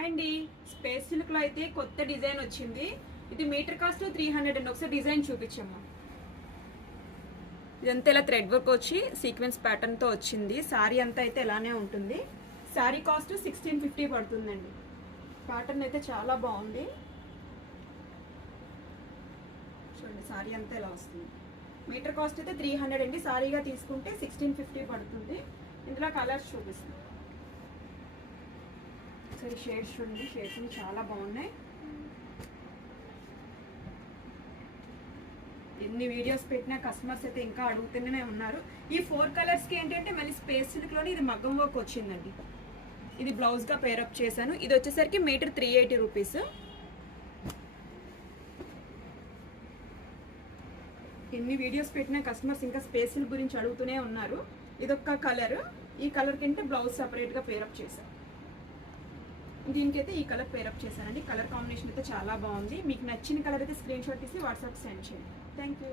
Hi అండి, space silk లో అయితే కొత్త డిజైన్ వచ్చింది. ఇది మీటర్ కాస్ట్ 300 అండి. ఒకసారి డిజైన్ చూపించమ్మా. ఇదంతా ఇలా థ్రెడ్ వర్క్ వచ్చి సీక్వెన్స్ ప్యాటర్న్ తో వచ్చింది. సారీ అంతా అయితే ఇలానే ఉంటుంది. సారీ కాస్ట్ 1650 పడుతుందండి. ప్యాటర్న్ అయితే చాలా బాగుంది. చూడండి, సారీ అంతా ఇలా వస్తుంది. మీటర్ కాస్ట్ అయితే 300 అండి. సారీగా తీసుకుంటే 1650 పడుతుంది. ఇందులో కలర్స్ చూపిస్తుంది. సరే, షేడ్స్ చూడండి. షేడ్స్ చాలా బాగున్నాయి. ఎన్ని వీడియోస్ పెట్టినా కస్టమర్స్ అయితే ఇంకా అడుగుతూనే ఉన్నారు. ఈ 4 కలర్స్కి ఏంటంటే మళ్ళీ స్పేస్ సిల్క్లోని ఇది మగ్గం వర్క్ వచ్చిందండి. ఇది బ్లౌజ్గా పేరప్ చేశాను. ఇది వచ్చేసరికి మీటర్ 380 రూపీస్. ఎన్ని వీడియోస్ పెట్టినా కస్టమర్స్ ఇంకా స్పేస్ సిల్క్ గురించి అడుగుతూనే ఉన్నారు. ఇదొక కలర్. ఈ కలర్ కింద బ్లౌజ్ సపరేట్గా పేరప్ చేశాను. దీనికైతే ఈ కలర్ పేరప్ చేశానండి. కలర్ కాంబినేషన్ అయితే చాలా బాగుంది. మీకు నచ్చిన కలర్ అయితే స్క్రీన్ షాట్ తీసి వాట్సాప్ సెండ్ చేయండి. Thank you.